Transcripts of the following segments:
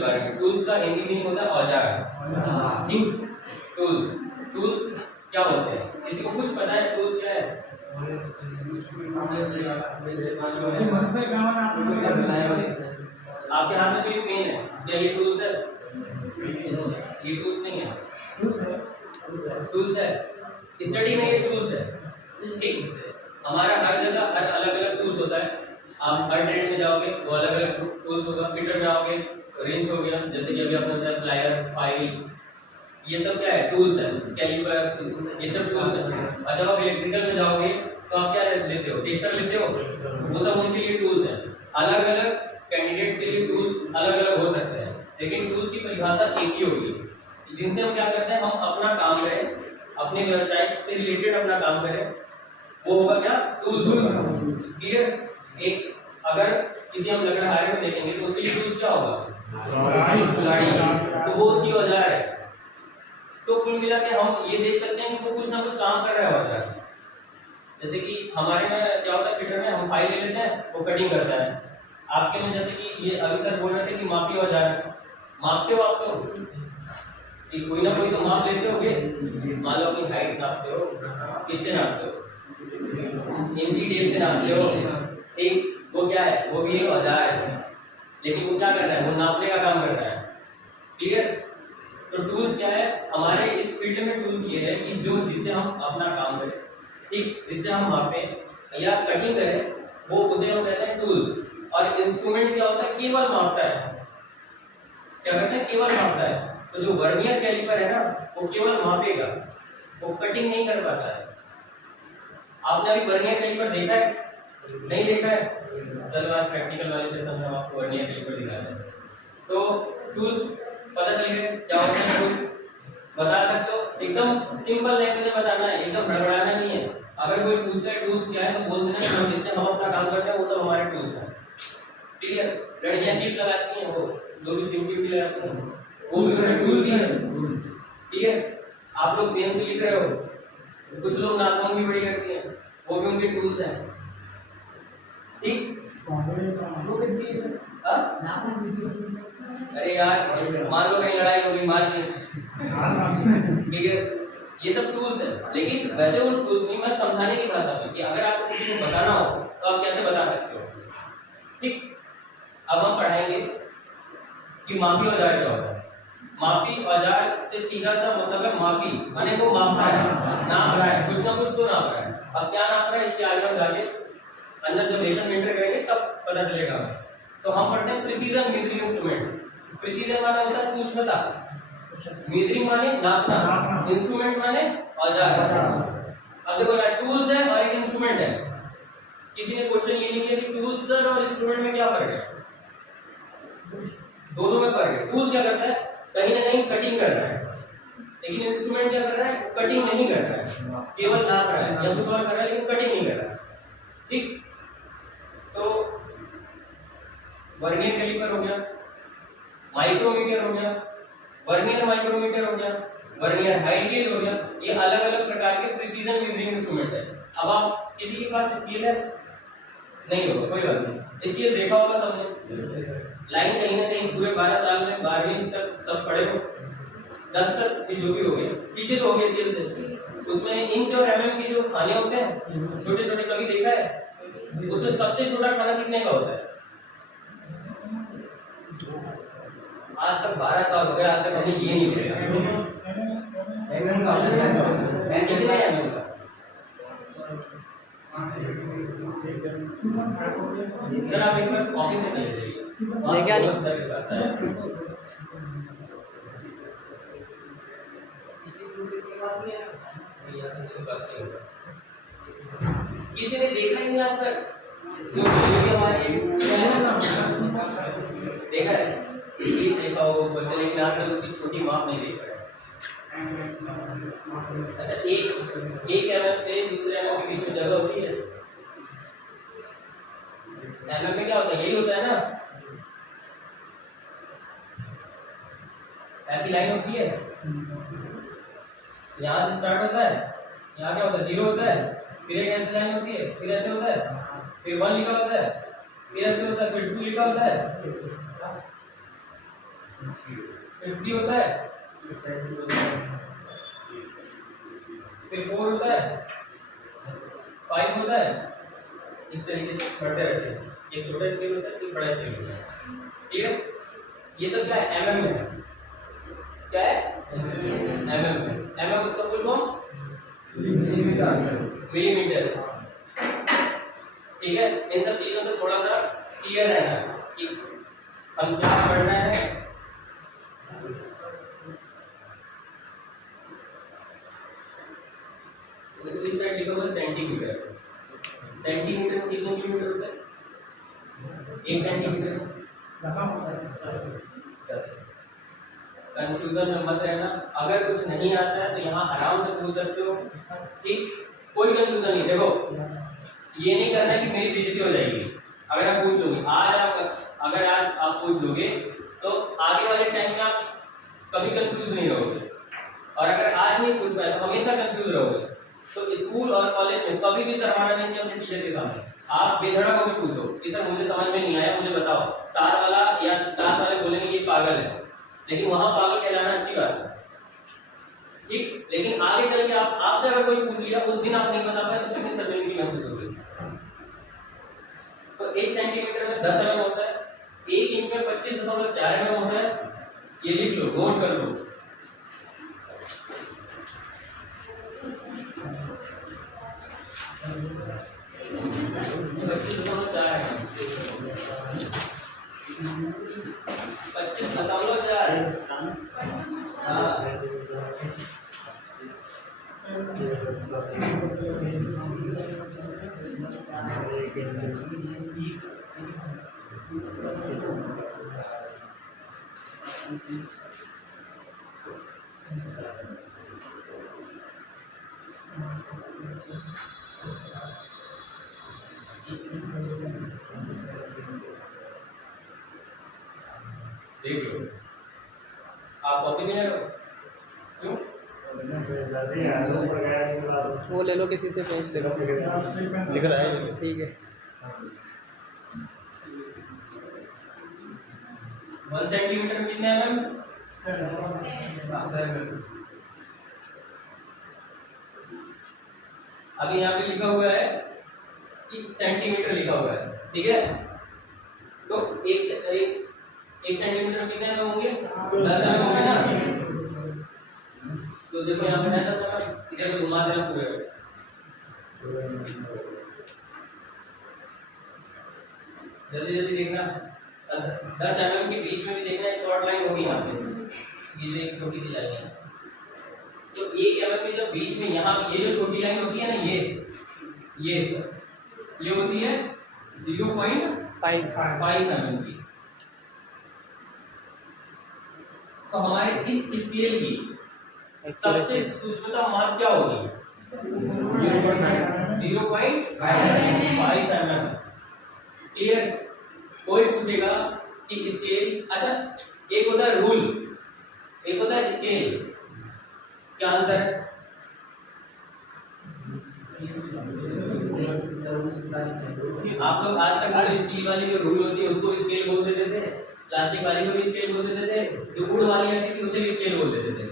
के बारे में। टूल्स का हिंदी मीनिंग होता है औजार, ठीक। टूल्स क्या होते हैं, किसी को कुछ पता है टूल्स क्या है? आपके हाथ में जो ये पेन है, क्या ये टूल्स है? ये टूल्स नहीं है, टूल्स है। स्टडी में ये टूल्स है, ठीक। हमारा हर जगह हर अलग अलग टूल्स होता है। आप हर ट्रेड में जाओगे वो अलग अलग टूल्स होगा। फिटर में आओगे रेंज हो गया, जैसे कि अभी आपने बताया प्लायर, फाइल, ये सब क्या है? टूल्स है। कैलिपर, ये सब टूल्स है। और जब आप इलेक्ट्रिकल में जाओगे तो आप क्या लेते हो? टेस्टर लेते हो, वो सब उनके लिए टूल्स है। अलग अलग कैंडिडेट्स के लिए टूल्स अलग अलग हो सकते हैं, लेकिन टूल्स की परिभाषा एक ही होगी, जिनसे हम क्या करते हैं, हम अपना काम करें, अपने व्यवसाय से रिलेटेड अपना काम करें, वो होगा क्या? टूल्स होगा। क्लियर? एक अगर किसी हम लकड़हारे में देखेंगे तो उसके लिए टूल्स क्या होगा? कुल्हाड़ी, तो वो उसकी औजार है। तो कुल मिला के हम ये देख सकते हैं कि वो कुछ ना कुछ काम कर रहा है औजार। जैसे कि हमारे में क्या होता है, फिटर में हम फाइल ले लेते हैं, वो कटिंग करता है। आपके में जैसे कि ये अभी सर बोल रहे थे कि मापी औजार, मापते हो आप लोग कि कोई ना कोई तो माप लेते होगे। मान लो अपनी हाइट नापते हो, किससे नापते हो? इंची टेप से नापते हो, ठीक। वो क्या है? वो भी एक औजार है, लेकिन वो क्या कर रहा है? वो नापने का काम कर रहा है। क्लियर? तो टूल्स क्या है हमारे इस फील्ड में? टूल्स ये है कि जो जिससे हम अपना काम करें, ठीक, जिससे हम मापें या कटिंग करें, वो उसे हम कहते हैं टूल्स। और इंस्ट्रूमेंट क्या होता है? केवल मापता है। क्या करता है? केवल मापता है। तो जो वर्नियर कैलिपर है ना, वो केवल मापेगा, वो कटिंग नहीं कर पाता है। आपने अभी वर्नियर कैलिपर देखा है? नहीं देखा है? चलो आज प्रैक्टिकल वाले सेशन में हम आपको वर्नियर कैलिपर दिखाते हैं। तो टूल्स पता चलेगा क्या होता है? टूल्स बता सकते हो? एकदम सिंपल लैंग्वेज में बताना है, एकदम बड़बड़ाना नहीं है। अगर कोई पूछता है टूल्स क्या है तो बोल देना कि जिससे हम अपना काम करते हैं वो सब हमारे टूल्स हैं। क्लियर? लड़कियां टिप लगाती हैं, वो जो भी चिमटी भी लगाती हैं, वो भी उनके टूल्स ही हैं। ठीक है? आप लोग पेन से लिख रहे हो, कुछ लोग नाखून भी बड़ी करती हैं, वो भी उनके टूल्स हैं। ठीक? अरे यार मान लो कहीं लड़ाई हो गई, मार दी, ठीक है, ये सब टूल्स है। लेकिन वैसे वो टूल्स नहीं, मैं समझाने की भाषा में कि अगर आपको किसी को बताना हो तो आप कैसे बता सकते हो। ठीक, अब हम पढ़ाएंगे कि मापी औजार क्या होता है। मापी औजार से सीधा सा मतलब है मापी, माने वो मापता है, नाप रहा है, कुछ ना कुछ तो नाप रहा है। अब क्या नाप रहा है इसके आगे हम जाके अंदर जब लेसन एंटर करेंगे तब पता चलेगा। तो हम पढ़ते हैं प्रिसीजन मेजरिंग इंस्ट्रूमेंट। प्रिसीजन माने होता है सूक्ष्मता, मेजरिंग माने नापना, इंस्ट्रूमेंट माने औजार। अब देखो यार टूल्स है और एक इंस्ट्रूमेंट है। किसी ने क्वेश्चन ये नहीं किया कि टूल्स सर और इंस्ट्रूमेंट में क्या फर्क है? दोनों में फर्क है। टूल्स क्या करता है? कहीं ना कहीं कटिंग कर रहा है, लेकिन इंस्ट्रूमेंट क्या कर रहा है? कटिंग नहीं कर रहा है, केवल नाप रहा है या कुछ और कर रहा है, लेकिन कटिंग नहीं कर रहा है। ठीक, तो वर्नियर कैलिपर हो गया, माइक्रोमीटर हो गया, वर्नियर माइक्रोमीटर हो गया, वर्नियर हाइट गेज हो गया। ये अलग अलग प्रकार के प्रिसीजन मेजरिंग इंस्ट्रूमेंट है। अब आप किसी के पास स्केल है? नहीं होगा, कोई बात नहीं, स्केल देखा होगा सबने। लाइन कहीं ना कहीं पूरे 12 साल में 12वीं तक सब पढ़े हो, 10 तक भी जो भी हो गए, पीछे तो हो गए स्केल से। उसमें इंच और mm के जो खाने होते हैं छोटे छोटे, कभी देखा है? उसमें सबसे छोटा खाना कितने का होता है? आज तक 12 साल हो गए, आज तक हमने ये नहीं देखा। mm का कितने mm का? सर आप एक बार ऑफिस में चले जाइए, क्या नहीं किसी ने देखा ही नहीं आज तक? देखा है? देखा होगा ऊपर से, लेकिन आज तक उसकी छोटी माप नहीं देख रहा है। अच्छा, एक mm से दूसरे mm के बीच में जगह होती है। mm में क्या होता है? यही होता है ना, ऐसी लाइन होती है, यहाँ से स्टार्ट होता है, यहाँ क्या होता है? 0 होता है, फिर एक ऐसी लाइन होती है, फिर ऐसे होता है, फिर 1 लिखा होता है, फिर ऐसे होता है, फिर 2 लिखा होता है। फिर 3 होता है, फिर 4 होता है, 5 होता है। इस तरीके से बढ़ते रहते हैं। एक छोटा स्केल होता है, एक बड़ा स्केल होता है। ठीक है, ये सब क्या है, mm में है। क्या है, mm में। mm का फुल फॉर्म मिलीमीटर। ठीक है, इन सब चीजों से थोड़ा सा क्लियर रहना है कि हम क्या पढ़ना है। इस साइड लिखा हुआ सेंटीमीटर। सेंटीमीटर में कितने किलोमीटर होता है, 1 सेंटीमीटर 10। कंफ्यूजन में मत रहना। अगर कुछ नहीं आता है तो यहाँ आराम से पूछ सकते हो। ठीक, कोई कंफ्यूजन नहीं। देखो, ये नहीं करना कि मेरी बेइज्जती हो जाएगी अगर आप पूछ लोगे। अगर आज आप पूछ लोगे तो आगे वाले टाइम में आप कभी कंफ्यूज नहीं रहोगे। और अगर आज नहीं पूछ पाए तो हमेशा कंफ्यूज रहोगे। तो स्कूल और कॉलेज में कभी भी शर्माना नहीं चाहिए अपने टीचर के सामने। आप बेधड़क होकर पूछो कि सर मुझे समझ में नहीं आया, मुझे बताओ। सार वाला या क्लास वाले बोलेंगे ये पागल है, लेकिन वहां पागल कहलाना अच्छी बात है। ठीक, लेकिन आगे चल के आपसे अगर कोई पूछ लिया, उस दिन आप नहीं बता पाए तो कितनी शर्मिंदगी महसूस होगी। तो 1 सेंटीमीटर में 10 mm होता है, 1 इंच में 25.4 mm होता है। ये लिख लो, नोट कर लो। देख लो, आप कॉपी भी ना करो। क्यों? वो ले लो, किसी से पेंच ले लो, लिख रहा है। ठीक है, 1 सेंटीमीटर में कितने mm? अभी यहाँ पे लिखा हुआ है कि सेंटीमीटर लिखा हुआ है। ठीक है, तो एक सेंटीमीटर कितने mm होंगे, 10 mm होंगे ना। तो देखो यहाँ पे है 10 mm, इधर से घुमा देना पूरे। जल्दी जल्दी देखना, 10 mm के बीच में भी देखना, एक शॉर्ट लाइन होगी यहाँ पे, ये एक छोटी सी लाइन है। तो 1 mm के जब बीच में यहाँ ये जो छोटी लाइन होती है ना, ये होती है 0.5 mm की। तो हमारे इस स्केल की सबसे सूक्ष्मतम माप क्या होगी, 0.5 mm। क्लियर? कोई पूछेगा कि स्केल, अच्छा एक होता है रूल, एक होता है स्केल, क्या अंतर है? आप लोग आज तक जो स्टील वाली जो रूल होती है उसको स्केल बोल देते थे, प्लास्टिक वाली को भी स्केल बोल देते थे, जो वुड वाली आती थी उसे भी स्केल बोल देते थे।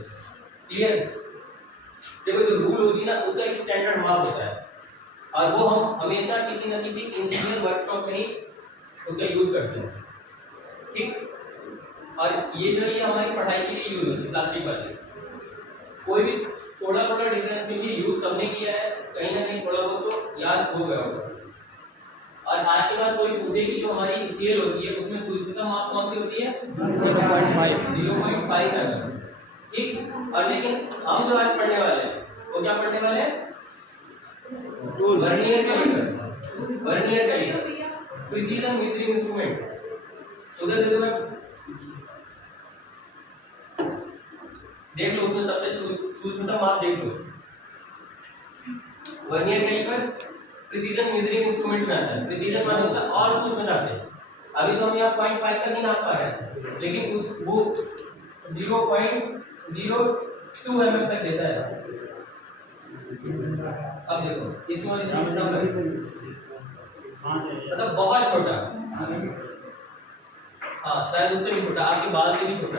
क्लियर? देखो, जो रूल होती है ना, उसका एक स्टैंडर्ड माप होता है, और वो हम हमेशा किसी न किसी इंजीनियर वर्कशॉप में ही उसका यूज करते हैं। ठीक, और ये जो है हमारी पढ़ाई के लिए यूज होती है प्लास्टिक वाली। कोई भी थोड़ा थोड़ा डिफरेंस मिलकर यूज सबने किया है, कहीं ना कहीं थोड़ा बहुत तो याद हो गया होगा। और आज के बाद कोई पूछे कि जो हमारी स्केल होती है उसमें सूक्ष्मतम माप कौन सी होती है, 0.5 mm। ठीक, और लेकिन हम जो आज पढ़ने वाले हैं वो क्या पढ़ने वाले हैं, vernier caliper. Vernier caliper precision measuring instrument. उधर देखो ना, देख लो उसमें सबसे सूक्ष्मतम माप देख लो। Vernier caliper precision measuring instrument में आता है। प्रिसीजन माने होता है और सूक्ष्मता से। अभी तो हम यहाँ 0.5 तक ही नाप पा रहे हैं, लेकिन वो 0.02 mm तक देता है। अब देखो इसमें मतलब बहुत छोटा। हाँ शायद उससे भी छोटा, आपके बाल से भी छोटा,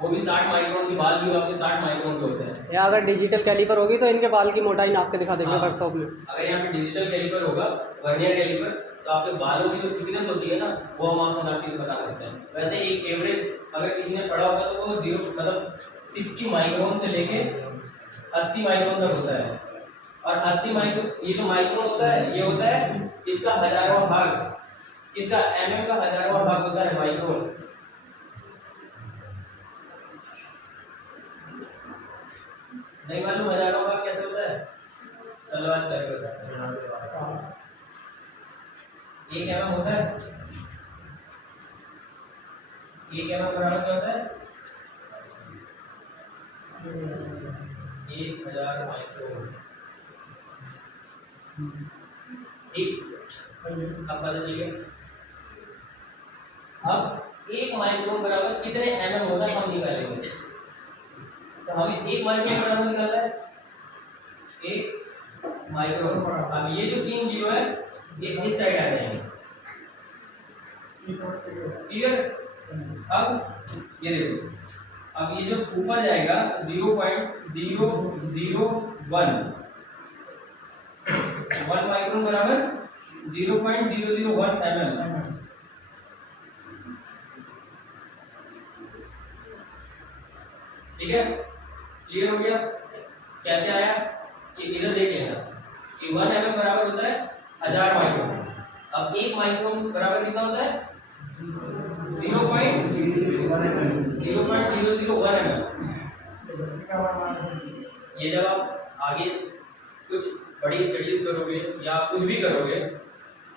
वो भी 60 माइक्रोन की, बाल भी आपके 60 माइक्रोन के होते हैं। या अगर डिजिटल कैलिपर होगी तो इनके बाल की मोटाई नाप के दिखा देंगे हाँ, वर्कशॉप में। अगर यहाँ पे डिजिटल कैलिपर होगा, वर्नियर कैलिपर, तो आपके बालों की जो थिकनेस होती है ना, वो हम आपको नाप के बता सकते हैं। वैसे एक एवरेज अगर किसी ने पढ़ा होगा तो वो 0 मतलब 60 माइक्रोन से लेके 80 माइक्रोन तक होता है। और 80 माइक्रोन, ये जो माइक्रोन होता है ये होता है इसका 1000वां भाग, इसका mm का 1000वां भाग होता है माइक्रोन। नहीं मालूम 1000वां भाग कैसे होता है? चलो आज करके बताते हैं। 1 mm होता है, 1 mm बराबर क्या होता है? 1000 माइक्रोन। ठीक, अब पता चलिए अब 1 माइक्रोन बराबर कितने mm होता है हम निकालेंगे। तो हमें 1 माइक्रोन बराबर निकालना है 1 माइक्रोन। अब ये जो 3 जीरो है ये इस साइड आ जाएंगे, क्लियर। अब ये देखो, अब ये जो ऊपर जाएगा 0.001 1 माइक्रोन बराबर 0.001 mm। ठीक है, क्लियर हो गया? कैसे आया कि इधर देख लेना कि 1 mm बराबर होता है 1000 माइक्रोन। अब 1 माइक्रोन बराबर कितना होता है? 0.001 mm। ये जब आप आगे कुछ बड़ी स्टडीज करोगे या कुछ भी करोगे,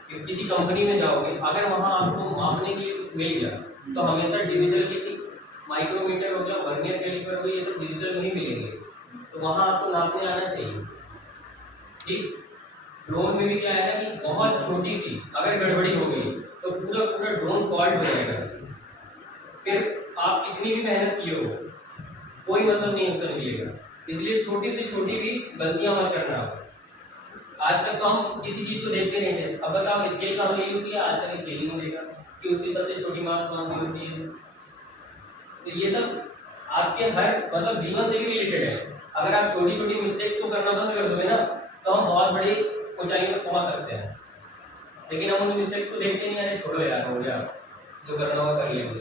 कि किसी कंपनी में जाओगे, अगर वहां आपको मापने के लिए कुछ मिल गया तो हमेशा डिजिटल के माइक्रोमीटर हो गया, वर्नियर कैलिपर हो गया, ये सब डिजिटल नहीं मिलेंगे, तो वहां आपको नापने आना चाहिए। ठीक, ड्रोन में भी क्या है कि बहुत छोटी सी अगर गड़बड़ी हो गई तो पूरा पूरा ड्रोन फॉल्ट हो जाएगा, फिर आप कितनी भी मेहनत किए हो कोई मतलब नहीं उससे मिलेगा। इसलिए छोटी से छोटी भी गलतियां मत करना। आज तक तो हम किसी चीज को देखते नहीं थे, अब बताओ स्केल का हमने यूज किया, आज तक स्केलिंग में देखा कि उसकी सबसे छोटी माप कौन सी होती है। तो ये सब आपके हर मतलब जीवन से भी रिलेटेड है। अगर आप छोटी छोटी मिस्टेक्स को करना बंद कर दोगे ना तो हम बहुत बड़ी ऊंचाई में पहुंच सकते हैं, लेकिन हम उन मिस्टेक्स को देखते नहीं, अरे छोड़ो यार, हो गया जो करना होगा कर लेंगे।